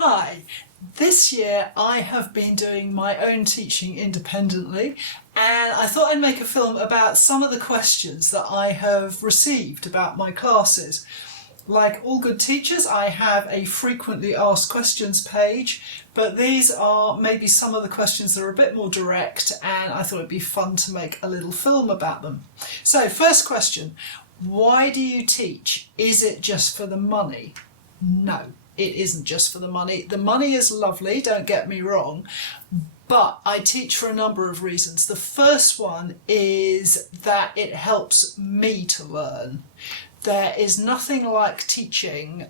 Hi, this year I have been doing my own teaching independently, and I thought I'd make a film about some of the questions that I have received about my classes. Like all good teachers, I have a frequently asked questions page, but these are maybe some of the questions that are a bit more direct, and I thought it'd be fun to make a little film about them. So, first question, why do you teach? Is it just for the money? No, it isn't just for the money. The money is lovely, don't get me wrong, but I teach for a number of reasons. The first one is that it helps me to learn. There is nothing like teaching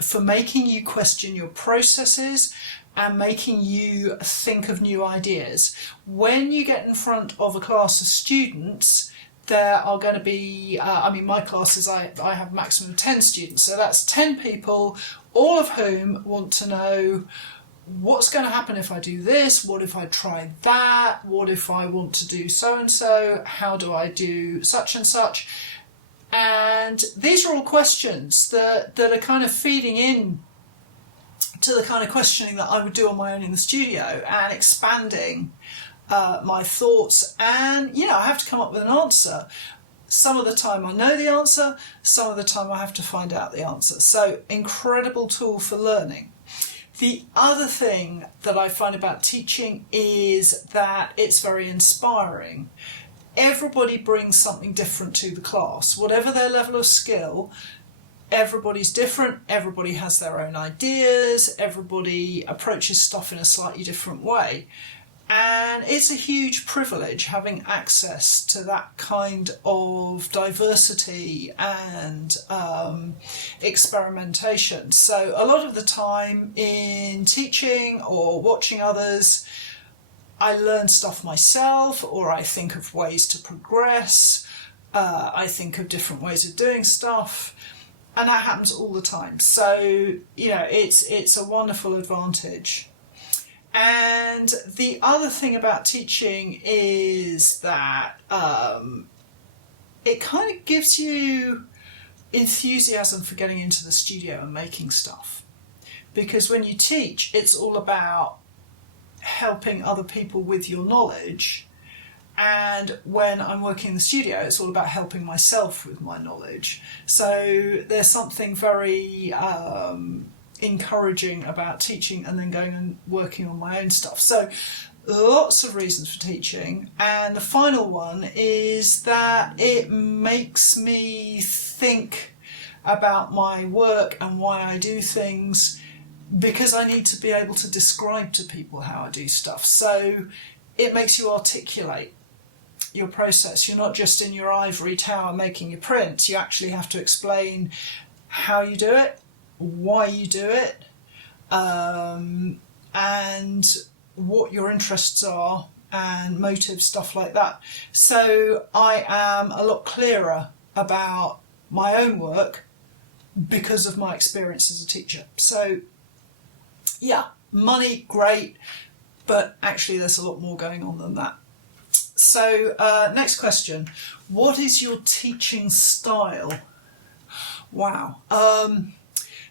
for making you question your processes and making you think of new ideas. When you get in front of a class of students, there are going to be, my classes, I have a maximum of 10 students, so that's 10 people, all of whom want to know what's going to happen if I do this, what if I try that, what if I want to do so-and-so, how do I do such and such. And these are all questions that are kind of feeding in to the kind of questioning that I would do on my own in the studio and expanding my thoughts, and I have to come up with an answer. Some of the time I know the answer, some of the time I have to find out the answer. So incredible tool for learning. The other thing that I find about teaching is that it's very inspiring. Everybody brings something different to the class. Whatever their level of skill, everybody's different, everybody has their own ideas, everybody approaches stuff in a slightly different way. And it's a huge privilege having access to that kind of diversity and experimentation. So a lot of the time in teaching or watching others, I learn stuff myself, or I think of ways to progress, I think of different ways of doing stuff, and that happens all the time. So, it's a wonderful advantage. And the other thing about teaching is that it kind of gives you enthusiasm for getting into the studio and making stuff. Because when you teach, it's all about helping other people with your knowledge. And when I'm working in the studio, it's all about helping myself with my knowledge. So there's something very encouraging about teaching and then going and working on my own stuff. So lots of reasons for teaching. And the final one is that it makes me think about my work and why I do things, because I need to be able to describe to people how I do stuff. So it makes you articulate your process. You're not just in your ivory tower making your prints. You actually have to explain how you do it, why you do it, and what your interests are and motives, stuff like that. So I am a lot clearer about my own work because of my experience as a teacher. So yeah, money, great, but actually there's a lot more going on than that. So next question, what is your teaching style? Wow.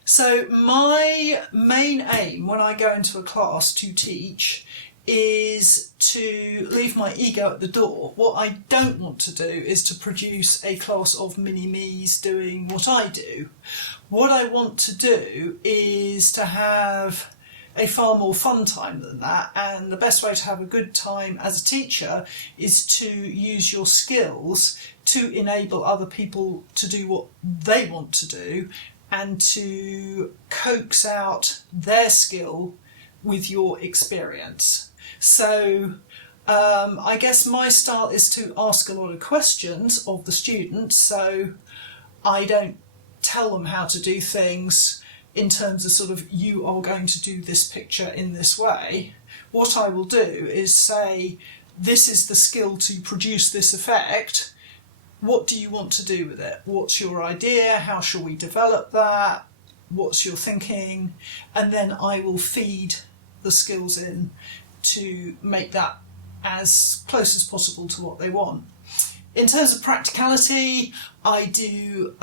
So my main aim when I go into a class to teach is to leave my ego at the door. What I don't want to do is to produce a class of mini-me's doing what I do. What I want to do is to have a far more fun time than that, and the best way to have a good time as a teacher is to use your skills to enable other people to do what they want to do and to coax out their skill with your experience. So I guess my style is to ask a lot of questions of the students, so I don't tell them how to do things in terms of sort of, you are going to do this picture in this way. What I will do is say, this is the skill to produce this effect. What do you want to do with it? What's your idea? How shall we develop that? What's your thinking? And then I will feed the skills in to make that as close as possible to what they want. In terms of practicality, I do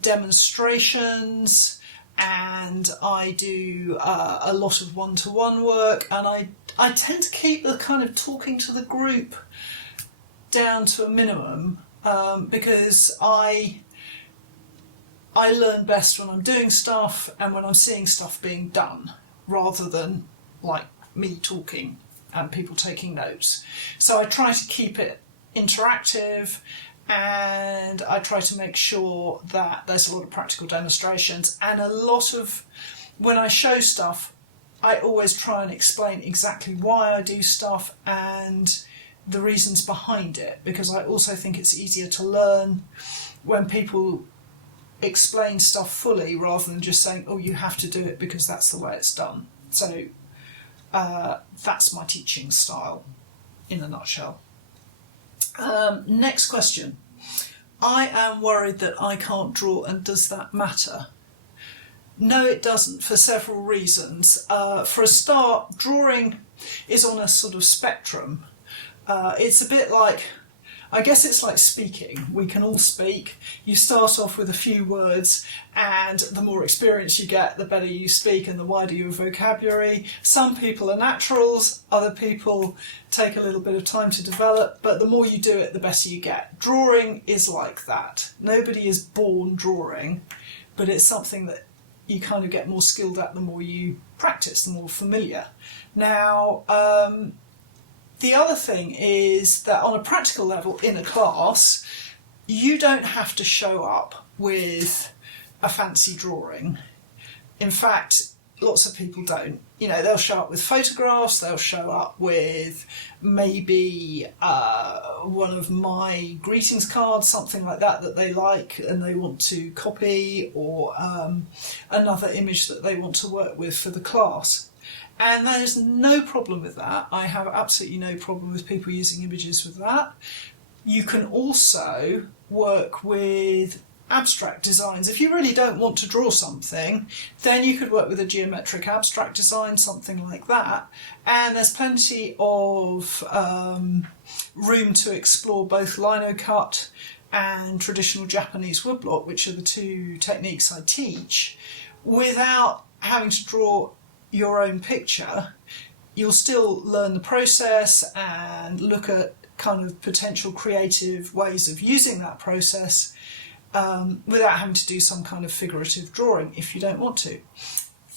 demonstrations, and I do a lot of one-to-one work, and I tend to keep the kind of talking to the group down to a minimum, because I learn best when I'm doing stuff and when I'm seeing stuff being done, rather than like me talking and people taking notes. So I try to keep it interactive, and I try to make sure that there's a lot of practical demonstrations, and a lot of, when I show stuff, I always try and explain exactly why I do stuff and the reasons behind it, because I also think it's easier to learn when people explain stuff fully rather than just saying, oh, you have to do it because that's the way it's done. So that's my teaching style in a nutshell. Next question. I am worried that I can't draw, and does that matter? No, it doesn't, for several reasons. For a start, drawing is on a sort of spectrum. It's a bit like, I guess it's like speaking. We can all speak. You start off with a few words, and the more experience you get, the better you speak and the wider your vocabulary. Some people are naturals, other people take a little bit of time to develop, but the more you do it, the better you get. Drawing is like that. Nobody is born drawing, but it's something that you kind of get more skilled at the more you practice, the more familiar. Now, the other thing is that on a practical level in a class, you don't have to show up with a fancy drawing. In fact, lots of people don't. You know, they'll show up with photographs, they'll show up with maybe one of my greetings cards, something like that they like and they want to copy, or another image that they want to work with for the class. And there's no problem with that. I have absolutely no problem with people using images with that. You can also work with abstract designs. If you really don't want to draw something, then you could work with a geometric abstract design, something like that. And there's plenty of room to explore both lino cut and traditional Japanese woodblock, which are the two techniques I teach, without having to draw your own picture. You'll still learn the process and look at kind of potential creative ways of using that process without having to do some kind of figurative drawing if you don't want to.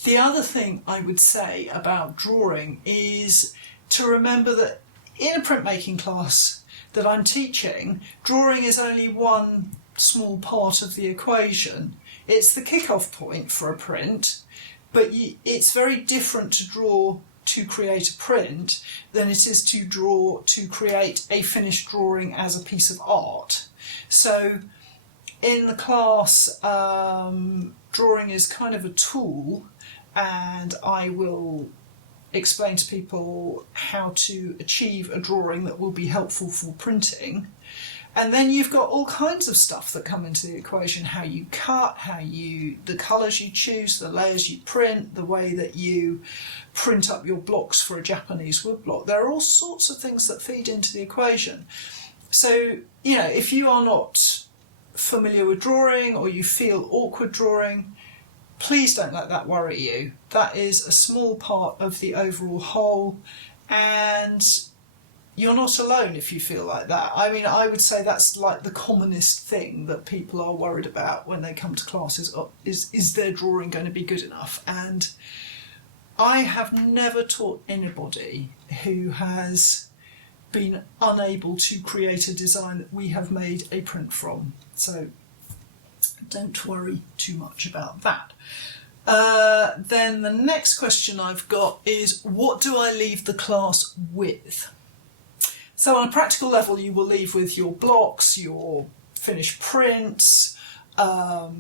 The other thing I would say about drawing is to remember that in a printmaking class that I'm teaching, drawing is only one small part of the equation. It's the kick-off point for a print, but it's very different to draw to create a print than it is to draw to create a finished drawing as a piece of art. So in the class, drawing is kind of a tool, and I will explain to people how to achieve a drawing that will be helpful for printing. And then you've got all kinds of stuff that come into the equation: how you cut, the colours you choose, the layers you print, the way that you print up your blocks for a Japanese woodblock. There are all sorts of things that feed into the equation. So, you know, if you are not familiar with drawing or you feel awkward drawing, please don't let that worry you. That is a small part of the overall whole, and you're not alone if you feel like that. I mean, I would say that's like the commonest thing that people are worried about when they come to classes. Is their drawing going to be good enough? And I have never taught anybody who has been unable to create a design that we have made a print from. So don't worry too much about that. Then the next question I've got is, what do I leave the class with? So on a practical level, you will leave with your blocks, your finished prints, a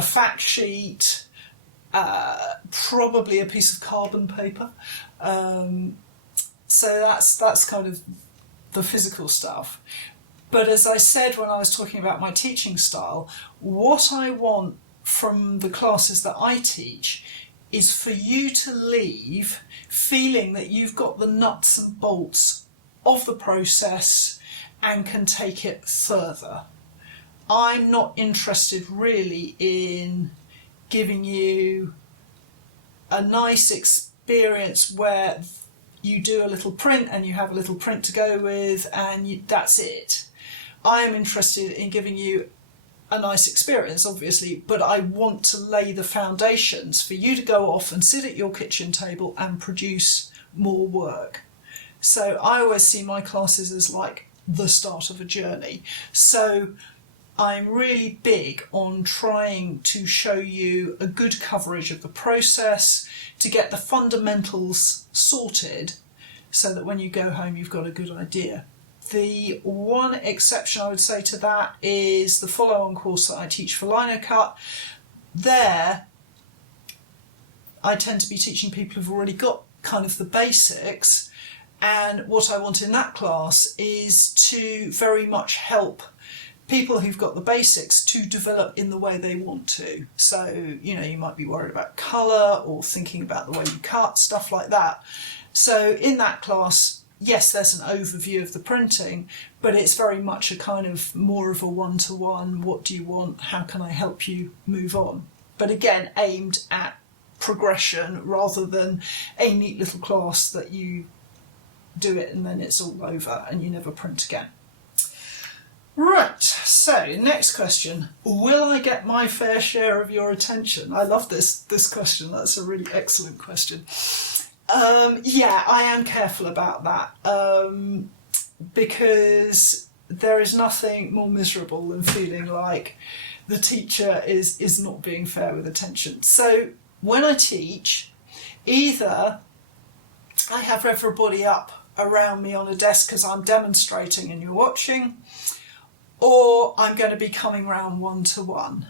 fact sheet, probably a piece of carbon paper. So that's kind of the physical stuff. But as I said when I was talking about my teaching style, what I want from the classes that I teach is for you to leave feeling that you've got the nuts and bolts of the process and can take it further. I'm not interested really in giving you a nice experience where you do a little print and you have a little print to go with, and that's it. I am interested in giving you a nice experience, obviously, but I want to lay the foundations for you to go off and sit at your kitchen table and produce more work. So I always see my classes as like the start of a journey. So I'm really big on trying to show you a good coverage of the process to get the fundamentals sorted so that when you go home you've got a good idea. The one exception I would say to that is the follow-on course that I teach for lino cut. There I tend to be teaching people who've already got kind of the basics, and what I want in that class is to very much help people who've got the basics to develop in the way they want to. So, you know, you might be worried about colour or thinking about the way you cut, stuff like that. So in that class, yes, there's an overview of the printing, but it's very much a kind of more of a one-to-one, what do you want, how can I help you move on? But again, aimed at progression rather than a neat little class that you do it and then it's all over and you never print again. Right, so next question. Will I get my fair share of your attention? I love this question. That's a really excellent question. Yeah, I am careful about that because there is nothing more miserable than feeling like the teacher is not being fair with attention. So when I teach, either I have everybody up around me on a desk because I'm demonstrating and you're watching, or I'm going to be coming round one-to-one.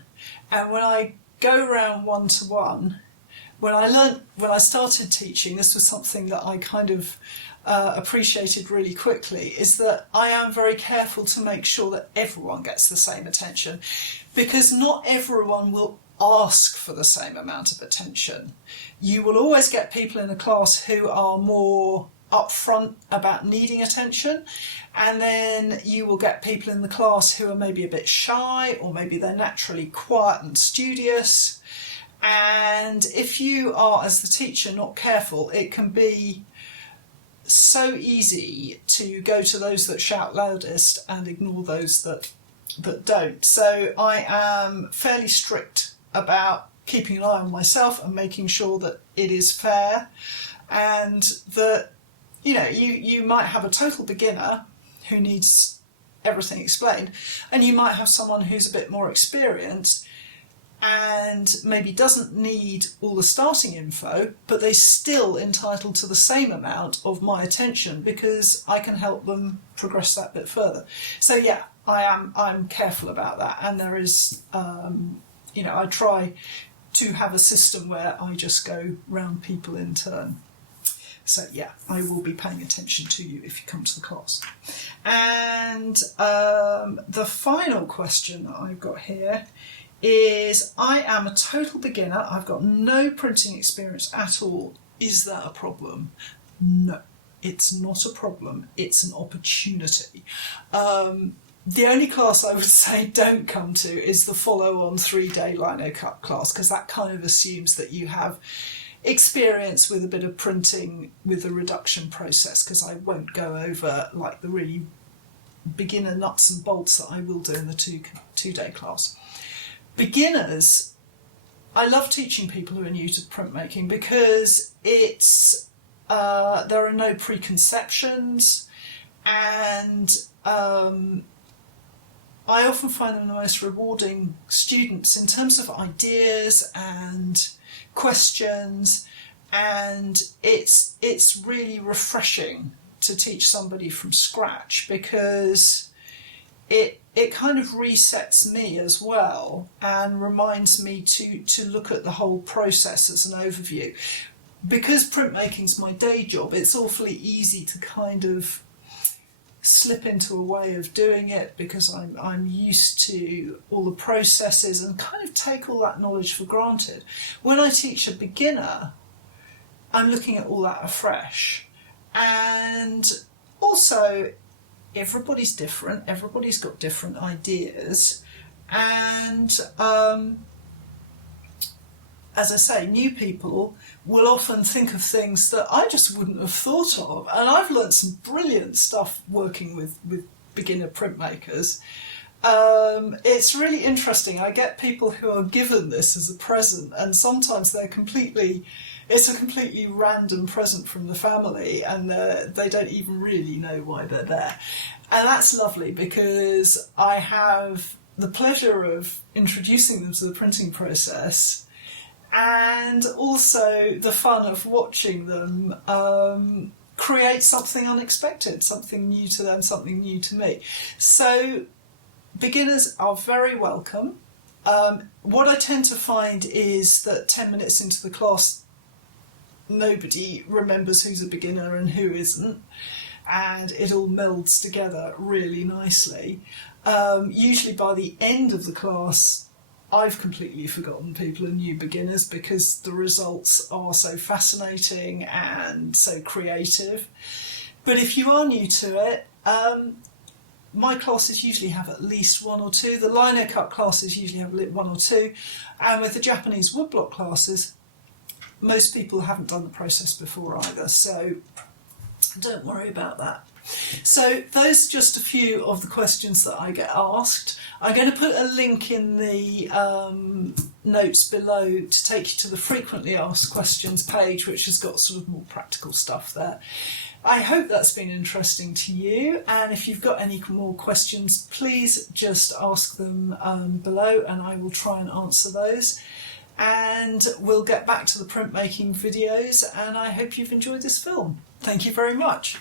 And when I go round one-to-one, when I started teaching, this was something that I kind of appreciated really quickly, is that I am very careful to make sure that everyone gets the same attention, because not everyone will ask for the same amount of attention. You will always get people in a class who are more upfront about needing attention, and then you will get people in the class who are maybe a bit shy, or maybe they're naturally quiet and studious. And if you are, as the teacher, not careful, it can be so easy to go to those that shout loudest and ignore those that don't. So I am fairly strict about keeping an eye on myself and making sure that it is fair, and that, you know, you might have a total beginner who needs everything explained, and you might have someone who's a bit more experienced and maybe doesn't need all the starting info, but they're still entitled to the same amount of my attention because I can help them progress that bit further. So yeah, I'm careful about that, and there is, you know, I try to have a system where I just go round people in turn. So yeah, I will be paying attention to you if you come to the class. And the final question that I've got here is, I am a total beginner, I've got no printing experience at all. Is that a problem? No, it's not a problem, it's an opportunity. The only class I would say don't come to is the follow-on 3-day lino cut class, because that kind of assumes that you have experience with a bit of printing with the reduction process, because I won't go over like the really beginner nuts and bolts that I will do in the two-day class. Beginners, I love teaching people who are new to printmaking because it's there are no preconceptions, and I often find them the most rewarding students in terms of ideas and questions, and it's really refreshing to teach somebody from scratch, because it kind of resets me as well and reminds me to look at the whole process as an overview. Because printmaking's my day job, it's awfully easy to kind of slip into a way of doing it because I'm used to all the processes and kind of take all that knowledge for granted. When I teach a beginner, I'm looking at all that afresh. And also, everybody's different, everybody's got different ideas, and as I say, new people will often think of things that I just wouldn't have thought of. And I've learned some brilliant stuff working with beginner printmakers. It's really interesting. I get people who are given this as a present, and sometimes it's a completely random present from the family, and they don't even really know why they're there. And that's lovely, because I have the pleasure of introducing them to the printing process, and also the fun of watching them create something unexpected, something new to them, something new to me. So beginners are very welcome. What I tend to find is that 10 minutes into the class, nobody remembers who's a beginner and who isn't, and it all melds together really nicely. Usually by the end of the class, I've completely forgotten people are new beginners, because the results are so fascinating and so creative. But if you are new to it, my classes usually have at least one or two. The lino cut classes usually have one or two. And with the Japanese woodblock classes, most people haven't done the process before either, so don't worry about that. So those are just a few of the questions that I get asked. I'm going to put a link in the notes below to take you to the frequently asked questions page, which has got sort of more practical stuff there. I hope that's been interesting to you, and if you've got any more questions, please just ask them below, and I will try and answer those. And we'll get back to the printmaking videos, and I hope you've enjoyed this film. Thank you very much.